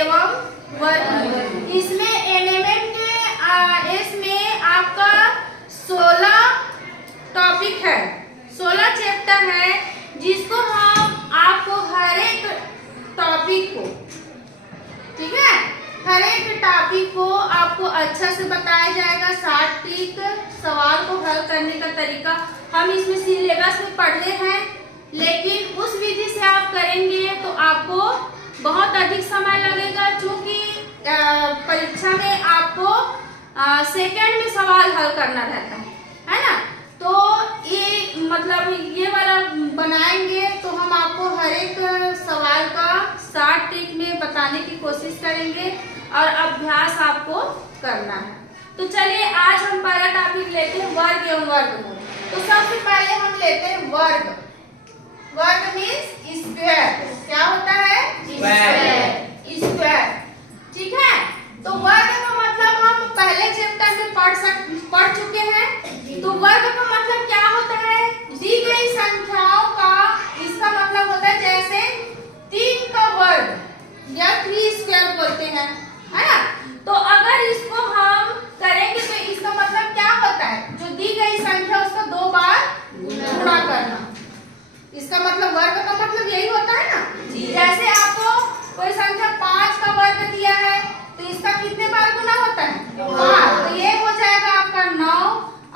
एवं वर्गमूल। इसमें एलिमेंट इसमें आपका 16 टॉपिक है, 16 चैप्टर है, जिसको हम आपको हर एक टॉपिक को, ठीक है, हर एक टॉपिक को आपको अच्छा से बताया जाएगा। 60 ट्रिक सवाल को हल करने का तरीका हम इसमें सिलेबस में पढ़े हैं, लेकिन उस विधि से आप करेंगे तो आपको बहुत अधिक समय लगेगा, क्योंकि परीक्षा में आपको सेकंड में सवाल हल करना रहता है ना। तो ये मतलब ये वाला बनाएंगे तो हम आपको हर एक सवाल का 60 ट्रिक में बताने की कोशिश करेंगे और अभ्यास आपको करना है। तो चलिए आज हम पहला टॉपिक लेते हैं वर्ग एवं वर्गमूल। तो सबसे पहले हम लेते हैं वर्ग। वर्ग मीन्स स्क्वायर। क्या होता है? स्क्वायर। ठीक है, तो वर्ग का मतलब हम पहले चैप्टर में पढ़ चुके हैं। तो वर्ग का मतलब क्या होता है? दी गई संख्याओं का, इसका मतलब होता है जैसे 3 का वर्ग या 3 स्क्वायर बोलते हैं, है ना। तो अगर इसको हम करेंगे तो इसका मतलब क्या होता है? जो दी गई संख्या उसका 2 बार गुणा करना। इसका मतलब वर्ग का मतलब यही होता है ना। जैसे आपको कोई संख्या 5 का वर्ग दिया है तो इसका कितने बार गुना होता है? 5। तो ये हो जाएगा आपका 9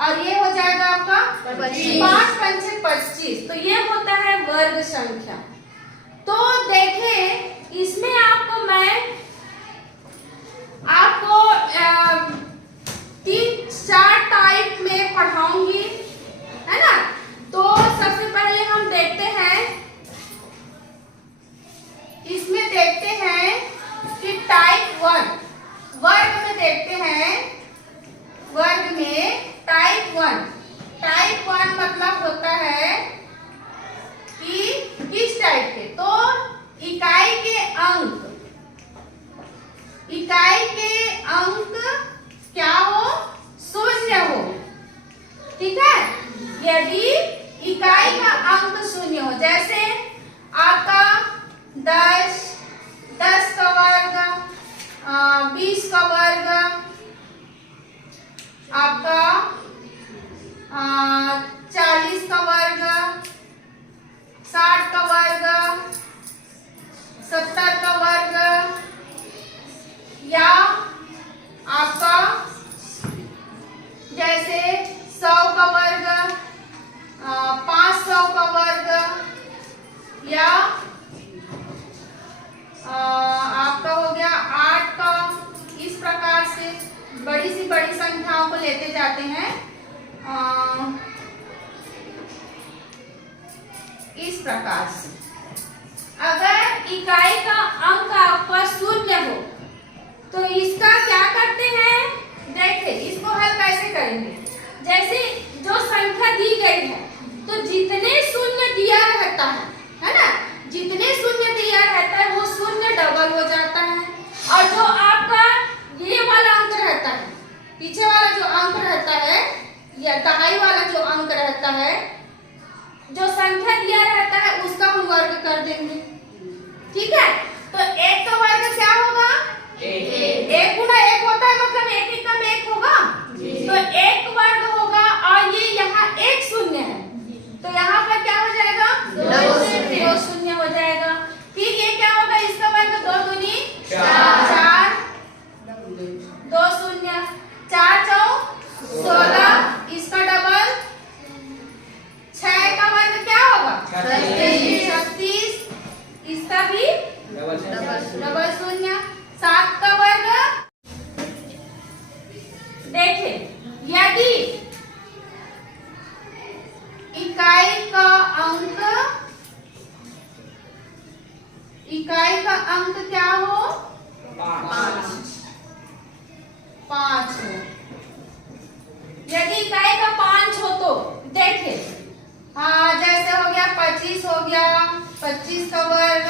और ये हो जाएगा आपका 5 पंचे 25। तो ये होता है वर्ग संख्या। तो देखिए इसमें आपको 3-4 टाइप में पढ़ाऊंगी, है ना। तो सबसे पहले हम देखते हैं, इसमें देखते हैं कि टाइप 1 वर्ग में देखते हैं। वर्ग में टाइप 1 मतलब होता है कि किस टाइप के? तो इकाई के अंक क्या हो? शून्य हो। ठीक है, यदि इकाई का अंक शून्य हो, जैसे आपका 10 का वर्ग, 20 का वर्ग, आपका 40 का वर्ग, 60 का वर्ग, 70 का वर्ग, या आपका जैसे 100 का वर्ग, 500 का वर्ग, या आपका हो गया 8 का। इस प्रकार से बड़ी संख्याओं को लेते जाते हैं। इस प्रकार से अगर इकाई का अंक आपका शून्य हो तो इसका क्या करते हैं? देखिए इसको हल कैसे करेंगे। जैसे जो संख्या दी गई है तो जितने शून्य दिया रहता है ना, जितने शून्य दिया रहता है वो शून्य डबल हो जाता है, और जो आपका ये वाला अंक रहता है, पीछे वाला जो अंक रहता है या दहाई वाला जो अंक रहता है, जो संख्या दिया रहता है उसका हम वर्ग कर देंगे। ठीक है, तो 1 का वर्ग क्या होगा? 1 गुना 1 होता है, मतलब 1 कम 1 होगा, तो 1 वर्ग होगा। और ये यहाँ 1 शून्य है तो यहाँ पर क्या हो जाएगा? 2 शून्य हो जाएगा। फिर ये क्या होगा? इसका वर्ग 2 दूनी 4, 2 शून्य, 4 चौक 16, इसका डबल 6 का वर्ग क्या होगा? 36, इसका भी डबल शून्य। 7 का वर्ग, देखिए यदि इकाई का अंक क्या हो? 5 हो। यदि इकाई का 5 हो तो देखिए, जैसे हो गया 25 हो गया, 25 का वर्ग,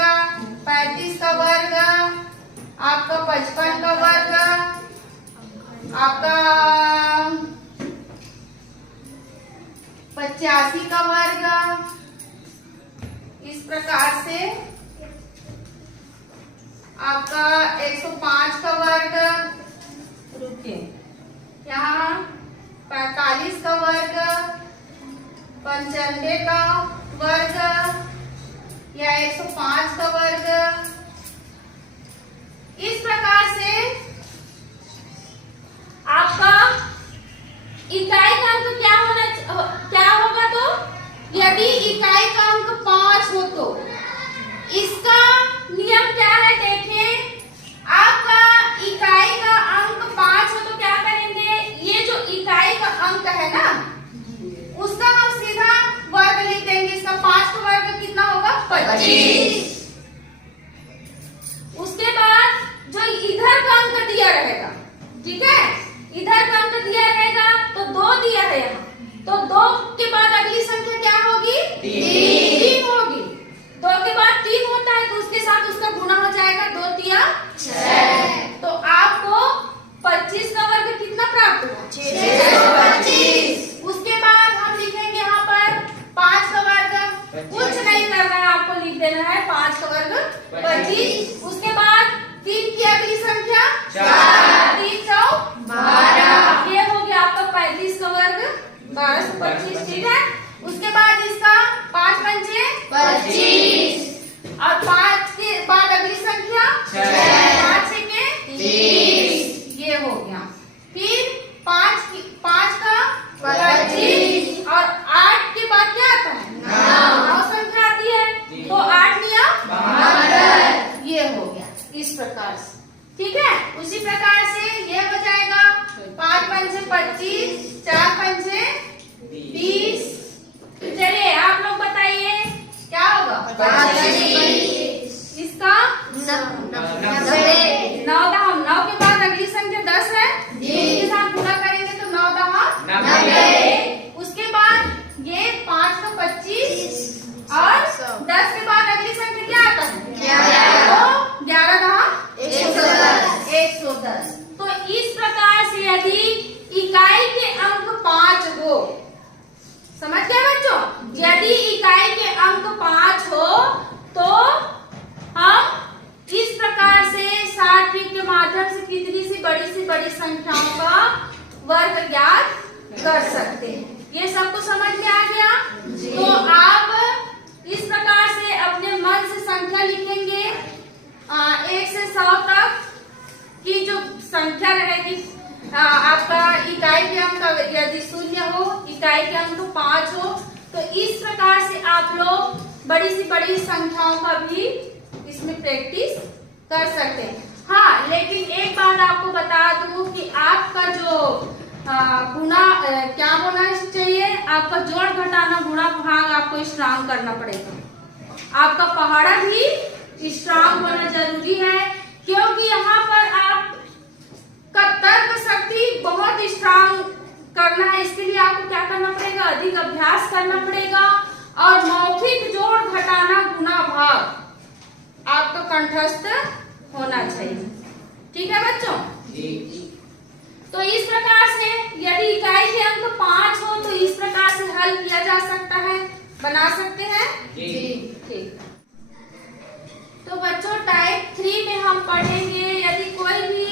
35 का वर्ग, आपका 55 का वर्ग, आपका 85 का वर्ग। इस प्रकार से आपका 105 का वर्ग, रुकिए, यहाँ 45 का वर्ग, 95 का वर्ग या 105 का वर्ग। इस प्रकार से आपका इकाई का अंक क्या होगा, तो यदि इकाई का अंक 5 हो तो इसका नियम क्या है, देखें, आपका इकाई का अंक 5 हो तो क्या करेंगे, ये जो इकाई का अंक है ना उसका हम सीधा वर्ग लिख देंगे। इसका 5 का वर्ग कितना होगा, 25। उसके बाद जो इधर का अंक दिया रहेगा, ठीक है, इधर का अंक दिया रहेगा तो 2 दिया है यहाँ, तो 2 के बाद अगली संख्या क्या होगी, 3 होगी। 2 के बाद 3 होता है तो उसके साथ उसका गुणा हो जाएगा, 2 तिया 6। तो आपको 25 का वर्ग कितना प्राप्त हुआ, 625। उसके बाद हम लिखेंगे यहाँ पर 5 का वर्ग, कुछ नहीं करना है, आपको लिख देना है 5 का वर्ग 25। उसके बाद 3 की अगली संख्या 4, 3 चौ 12, ये हो गया आपका 35 का वर्ग 1225, ठीक है। उसके बाद इसका 5 पंचे 25 और 5 के बाद अगली संख्या 5 छके 30, ये हो गया। फिर 5 का 25 और 8 के बाद क्या आता है, 9 संख्या आती है, तो 8 निया 12, ये हो गया इस प्रकार से, ठीक है। उसी प्रकार से ये हो जाएगा 5 पंचे 25, 4 पंचे 20। चलिए आप लोग बताइए क्या होगा, 25, इसका 9 के बाद अगली संख्या 10 है, इसके साथ गुणा करेंगे तो 9 दहा 90। उसके बाद ये 5 का 25 और 10 के बाद अगली संख्या क्या आता है, तो 11 दहा 110। तो इस प्रकार से यदि इकाई के अंक 5 हो, समझ गए बच्चों, यदि इकाई के अंक 5 हो तो हम इस प्रकार से शार्ट ट्रिक के माध्यम से कितनी सी बड़ी संख्याओं का वर्ग ज्ञात कर सकते हैं। ये सबको समझ में आ गया? तो आप इस प्रकार से अपने मन से संख्या लिखेंगे 1 से 100 तक की जो संख्या रहेगी। आपका इकाई के अंक यदि 0 हो, इकाई के अंक 5 हो, तो इस प्रकार से आप लोग बड़ी संख्याओं का भी इसमें प्रैक्टिस कर सकते हैं। हाँ, लेकिन एक बात आपको बता दूं कि आपका जो गुणा क्या होना चाहिए, आपका जोड़ घटाना गुणा भाग आपको स्ट्रांग करना पड़ेगा। आपका पहाड़ा भी स्ट्रांग होना जरूरी है, क्योंकि यहाँ पर आप का तर्क शक्ति बहुत स्ट्रांग करना है। इसके लिए आपको क्या करना पड़ेगा, अधिक अभ्यास करना पड़ेगा और मौखिक जोड़ घटाना गुणा भाग आपका कंठस्थ होना चाहिए। ठीक है बच्चों? तो इस प्रकार से यदि इकाई के अंक 5 हो तो इस प्रकार से हल किया जा सकता है, बना सकते हैं। ठीक। तो बच्चों टाइप 3 में हम पढ़ेंगे यदि कोई भी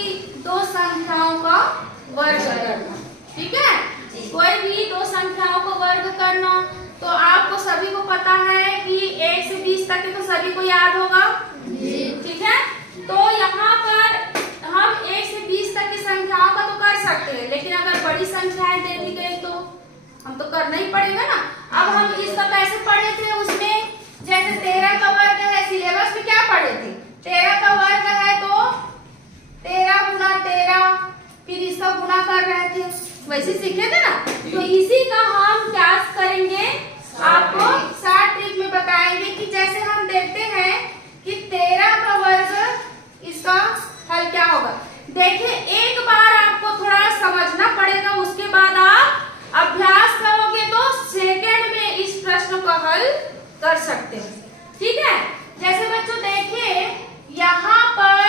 2 संख्याओं का वर्ग करना। ठीक है, कोई भी 2 संख्याओं को वर्ग करना। तो आपको सभी को पता है कि 1 से 20 तक के तो सभी को याद होगा। ठीक है, तो यहाँ पर हम 1 से 20 तक की संख्याओं का तो कर सकते हैं, लेकिन अगर बड़ी संख्याएं दे दी गई तो हम तो करना ही पड़ेगा ना। अब हम इसका कैसे पढ़े थे, उसमें जैसे 13 का वर्ग है, सिलेबस में क्या पढ़े थे, 13 का वर्ग है तो 13 गुना 13, फिर इसका गुणा कर रहे थे, वैसे सीखे थे ना। तो इसी का हम क्या करेंगे, आपको शार्ट ट्रिक में बताएंगे कि जैसे हम देखते हैं कि 13 का वर्ग इसका हल क्या होगा। देखिए, एक बार आपको थोड़ा समझना पड़ेगा, उसके बाद आप अभ्यास करोगे तो सेकंड में इस प्रश्न का हल कर सकते हैं। ठीक है, जैसे बच्चों देखिए यहाँ पर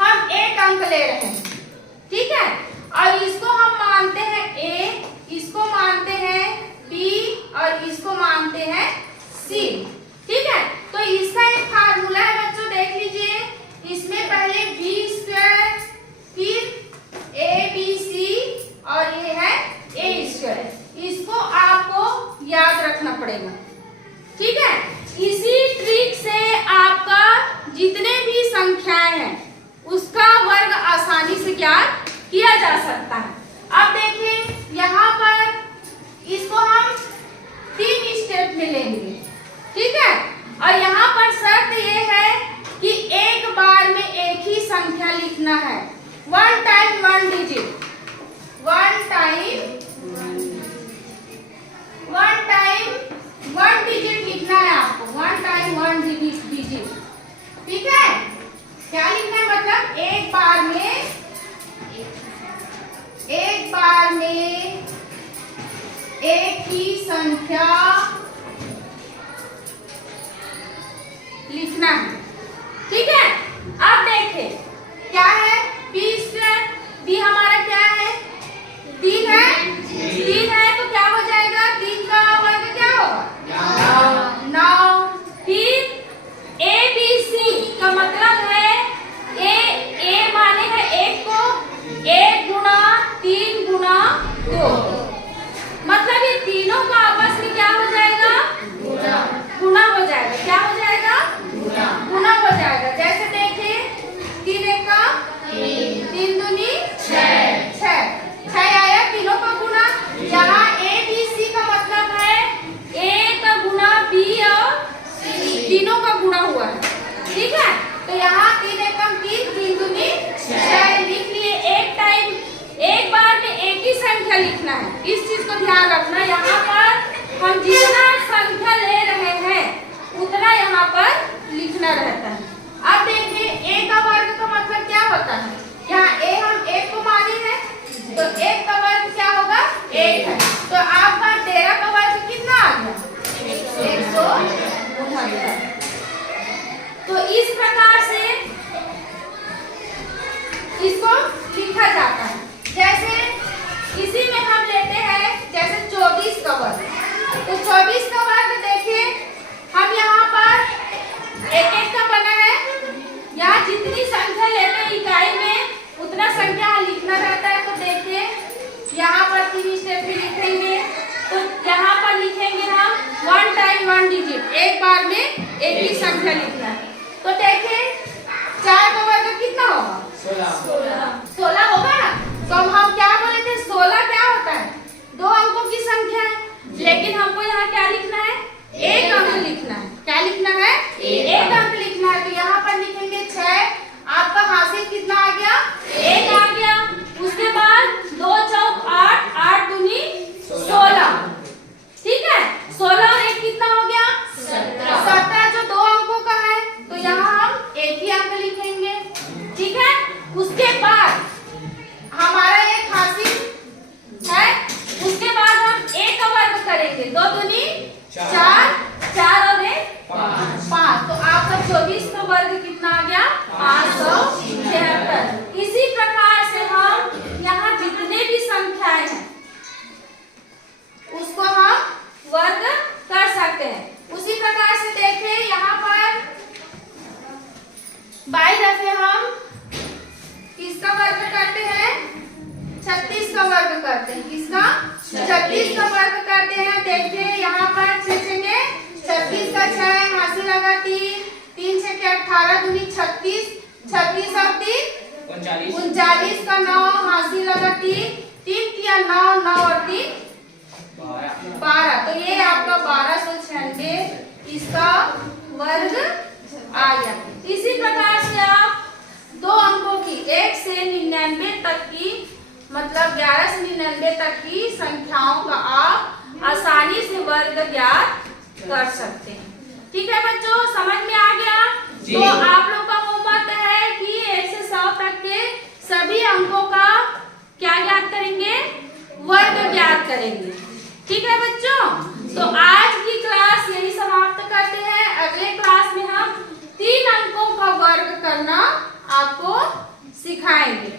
हम एक अंक ले रहे हैं। ठीक है, और इसको हम मानते हैं A, इसको मानते हैं B और इसको मानते हैं C। ठीक है, तो इसका एक फार्मूला है बच्चों, देख लीजिए। पड़ेगा। ठीक है, इसी ट्रिक से आपका जितने भी संख्याएं हैं उसका वर्ग आसानी से ज्ञात किया जा सकता है। अब देखिए यहाँ पर इसको हम 3 स्टेप में लेंगे। ठीक है, और यहाँ पर शर्त ये है कि एक बार में एक ही संख्या लिखना है। 1 टाइम 1 डिजिट, 1 टाइम 1 डिजिट लिखना है आपको। 1 टाइम 1 डिजिट। ठीक है, क्या लिखना है, मतलब एक बार में एक ही संख्या लिखना है। ठीक है, अब देखें क्या है, 20 डी हमारा क्या है, 3 है। 3 है तो क्या हो जाएगा, 3 का वर्ग क्या होगा, 9। फिर ABC का मतलब है ए माने है 1 को 1 गुणा 3 गुणा 2, मतलब ये तीनों का आपस में क्या हो जाएगा, गुणा हो जाएगा। क्या हो जाएगा, गुणा हो जाएगा। जैसे देखिए 3 1 का 3 दूनी 6 आया, तीनों का गुणा। यहाँ ABC का मतलब है A का गुणा B और तीनों का गुणा हुआ है। ठीक है, तो यहाँ 3 एकम 3 दूनी 6 लिख लिए। एक टाइम एक बार में एक ही संख्या लिखना है, इस चीज को ध्यान रखना। यहाँ पर हम जितना संख्या ले रहे हैं उतना यहाँ पर लिखना रहता है। अब देखिए A का वर्ग का मतलब क्या होता है, यहाँ A हम 1 को माने हैं तो 1 का वर्ग क्या होगा, 1 है। तो आपका 13 का वर्ग कितना आ गया, 169। तो इस प्रकार से इसको लिखा जाता है। जैसे इसी में हम लेते हैं जैसे 24 का वर्ग, तो 24 का वर्ग देखिए हम यहाँ पर एक का बना है। यहाँ जितनी संख्या लेते हैं इकाई में उतना संख्या लिखना रहता है। तो देखिए यहाँ पर 3 स्टेप भी लिखेंगे। तो यहाँ पर लिखेंगे हम 1 टाइम 1 डिजिट, एक बार में एक ही संख्या लिखना है। तो देखिए 4 का वर्ग कितना होगा, 16 होगा ना। तो हम क्या बोले थे, 16 क्या होता है, 2 अंकों की संख्या है। लेकिन हमको यहाँ क्या लिखना है, 1 अंक लिखना है। क्या लिखना है, 1 अंक लिखना है। तो यहाँ पर लिखेंगे 6, आपका हासिल कितना आ गया, 1 आ गया। उसके बाद 2 चौक 8, 8 दूनी 16। ठीक है, 16 और 1 कितना हो गया, 17, जो 2 अंकों का है। तो यहाँ हम एक ही अंक लिखेंगे। ठीक है, उसके बाद हमारा एक हासिल है। उसके बाद हम 1 का वर्ग करेंगे, 2 दूनी 4, 4 और 1 5। तो आपका 24 का वर्ग कितना आ गया, 576। इसी प्रकार से हम यहाँ जितने भी संख्याएं हैं उसको हम वर्ग कर सकते हैं। उसी प्रकार से देखें यहाँ पर 22 रखे हम किसका वर्ग करते हैं, 36 का वर्ग करते हैं। किसका, 36 का वर्ग करते हैं। देखिए यहाँ पर 6 ने 36 का 6 हासिल लगा 3, 3 6 के 18 दूनी 36, 36 और 3 39 का 9 हासिल लगा 3, 3 किया 9, 9 और 3 12। तो ये आपका 1296 इसका वर्ग आ गया। इसी प्रकार से आप 2 अंकों की 1 से 99 तक की, मतलब 11 से 99 तक की संख्याओं का आप आसानी से वर्ग ज्ञात कर सकते हैं। ठीक है बच्चों, समझ में आ गया। तो आप लोग का होमवर्क है कि 1 से 100 तक के सभी अंकों का क्या ज्ञात करेंगे, वर्ग ज्ञात करेंगे। ठीक है बच्चों, तो आज की क्लास यही समाप्त करते हैं। अगले क्लास में हम 3 अंकों का वर्ग करना आपको सिखाएंगे।